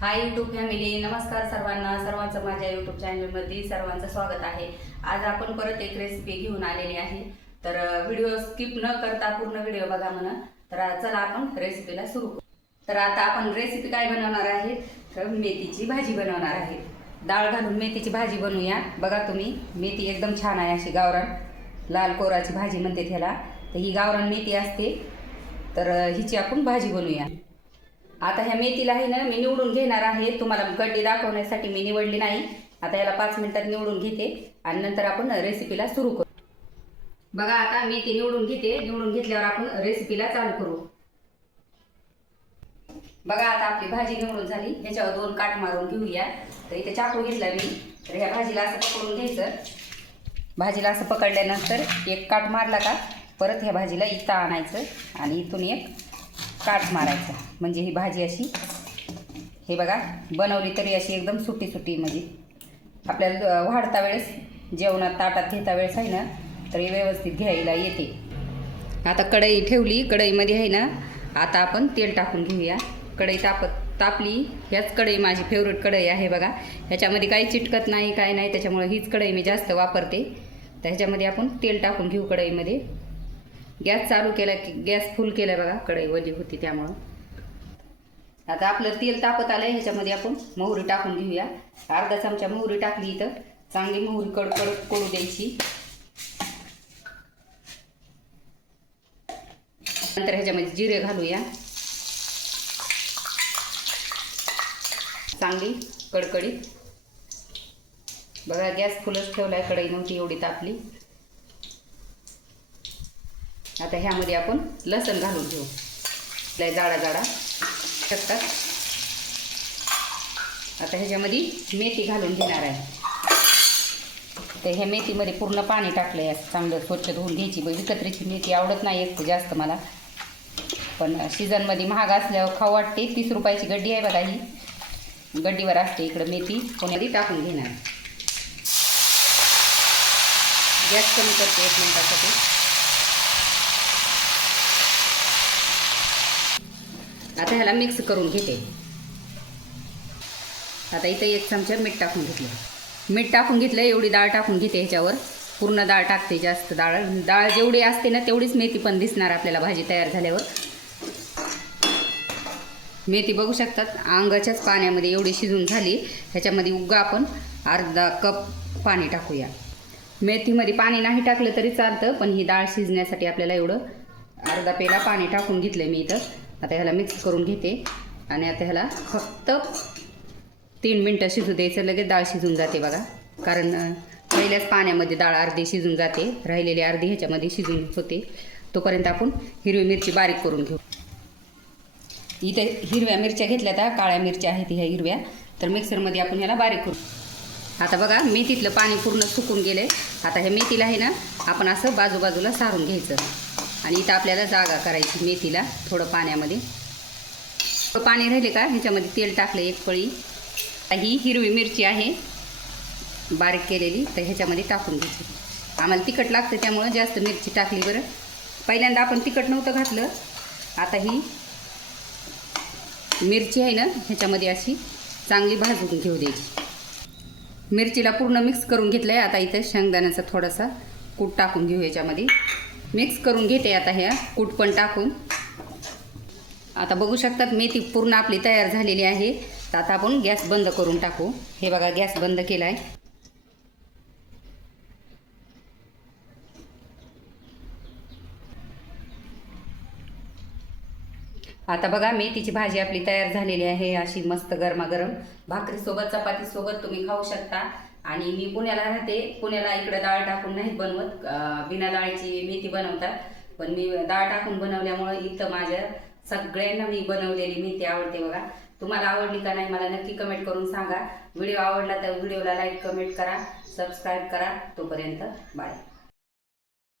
Hi YouTube family नमस्कार सर्वांना. सर्वांचं माझ्या यूट्यूब चॅनलमध्ये सर्वांचं स्वागत आहे. आज आपण परत एक रेसिपी घेऊन आलेली आहे. तर व्हिडिओ स्किप न करता पूर्ण व्हिडिओ बघा म्हणा. तर चला आपण रेसिपीला सुरू करू. तर आता आपण रेसिपी काय बनवणार आहे? तर मेथीची भाजी बनवणार आहे. डाळ घालून मेथीची भाजी बनवूया. बघा तुम्ही मेथी एकदम छान आहे अशी गावरान. लाल कोराची भाजी म्हणते त्याला तर ही गावरान मेथी असते. तर हिची आपण भाजी बनवूया. आता ह्या मेथीला आहे ना मी निवडून घेणार आहे. तुम्हाला गड्डी दाखवण्यासाठी मी निवडली नाही. आता याला पाच मिनिटात निवडून घेते आणि नंतर आपण रेसिपीला सुरू करू. बघा आता मी ती निवडून घेते. निवडून घेतल्यावर आपण रेसिपीला चालू करू. बघा आता आपली भाजी निवडून झाली. ह्याच्यावर दोन काट मारून घेऊया. तर इथे चाकू घेतला मी. तर ह्या भाजीला असं पकडून घ्यायचं. भाजीला असं पकडल्यानंतर एक काट मारला का परत ह्या भाजीला इथं आणायचं आणि इथून एक काठ मारायचा. म्हणजे ही भाजी अशी हे बघा बनवली तरी अशी एकदम सुटी सुटी म्हणजे. आपल्याला वाढता वेळेस जेवणात ताटात घेता वेळेस आहे ना तरी व्यवस्थित घ्यायला येते. आता कढई ठेवली कढईमध्ये आहे ना आता आपण तेल टाकून घेऊया. कढई तापत तापली ह्याच कढई माझी फेवरेट कढई आहे बघा. ह्याच्यामध्ये काही चिटकत नाही काय नाही त्याच्यामुळे हीच कढई मी जास्त वापरते. तर ह्याच्यामध्ये आपण तेल टाकून घेऊ कढईमध्ये. गॅस चालू केला की गॅस फुल केला बघा कढई वली होती त्यामुळं. आता आपलं तेल तापत आलंय ह्याच्यामध्ये आपण मोहरी टाकून घेऊया. अर्धा चमचा मोहरी टाकली इथं. चांगली मोहरी कडकड करू द्यायची. नंतर ह्याच्यामध्ये जिरे घालूया. चांगली कडकडीत. बघा गॅस फुलच ठेवलाय कढई नव्हती एवढी तापली. आता ह्यामध्ये आपण लसण घालून घेऊ. लय जाडा जाडा. शकतात आता ह्याच्यामध्ये मेथी घालून घेणार आहे. तर ह्या मेथीमध्ये पूर्ण पाणी टाकलं आहे असं चांगलं स्वच्छ धुवून घ्यायची. बघ विकत्रीची मेथी आवडत नाही एक जास्त मला. पण सीझनमध्ये महाग असल्यावर खाऊ वाटते. तीस रुपयाची गड्डी आहे बघा ही. गड्डीवर असते इकडं मेथी. कोणाली टाकून घेणार. गॅस कमी करते एक मिनटासाठी. आता ह्याला मिक्स करून घेते. आता इथं एक चमचा मीठ टाकून घेतलं. मीठ टाकून घेतलं एवढी डाळ टाकून घेते ह्याच्यावर. पूर्ण डाळ टाकते जास्त डाळ. डाळ जेवढी असते ना तेवढीच मेथी पण दिसणार आपल्याला भाजी तयार झाल्यावर. मेथी बघू शकतात अंगाच्याच पाण्यामध्ये एवढी शिजून झाली. ह्याच्यामध्ये उगा आपण अर्धा कप पाणी टाकूया. मेथीमध्ये पाणी नाही टाकलं तरी चालतं पण ही डाळ शिजण्यासाठी आपल्याला एवढं अर्धा पेला पाणी टाकून घेतलं मी इथं. आता ह्याला मिक्स करून घेते. आणि आता ह्याला फक्त तीन मिनटं शिजू द्यायचं लगेच डाळ शिजून जाते बघा. कारण पहिल्याच पाण्यामध्ये डाळ अर्धी शिजून जाते. राहिलेली अर्धी ह्याच्यामध्ये शिजून होते. तोपर्यंत आपण हिरवी मिरची बारीक करून घेऊ. इथे हिरव्या मिरच्या घेतल्या त्या काळ्या मिरच्या आहेत ह्या हिरव्या. तर मिक्सरमध्ये आपण ह्याला बारीक करू. आता बघा मेथीतलं पाणी पूर्ण सुकून गेलं आता ह्या मेथीला आहे ना आपण असं बाजूबाजूला सारून घ्यायचं. आणि इथं आपल्याला जागा करायची मेथीला थोडं पाण्यामध्ये. थोडं पाणी राहिले का ह्याच्यामध्ये तेल टाकलं एक पळी. ही हिरवी मिरची आहे बारीक केलेली तर ह्याच्यामध्ये टाकून घ्यायची. आम्हाला तिखट लागतं त्यामुळं जास्त मिरची टाकली बरं. पहिल्यांदा आपण तिखट नव्हतं घातलं. आता ही मिरची आहे ना ह्याच्यामध्ये अशी चांगली भाजून घेऊ द्यायची. मिरचीला पूर्ण मिक्स करून घेतलं आहे आता इथं शेंगदाण्याचा थोडासा कूट टाकून घेऊ याच्यामध्ये मिक्स करून घेते आता ह्या कूट पण टाकून. आता बघू शकतात मेथी पूर्ण आपली तयार झालेली आहे. तर आता आपण गॅस बंद करून टाकू. हे बघा गॅस बंद केला आहे आता बघा मेथीची भाजी आपली तयार झालेली आहे. अशी मस्त गरमागरम. भाकरीसोबत चपातीसोबत तुम्ही खाऊ शकता. आणि मी पुण्याला राहते. पुण्याला इकडं डाळ टाकून नाहीत बनवत. बिना डाळीची मेथी बनवतात. पण मी डाळ टाकून बनवल्यामुळं इथं माझ्या सगळ्यांना मी बनवलेली मेथी आवडते बघा. तुम्हाला आवडली का नाही मला नक्की कमेंट करून सांगा. व्हिडिओ आवडला तर व्हिडिओला लाईक कमेंट करा. सबस्क्राईब करा. तोपर्यंत बाय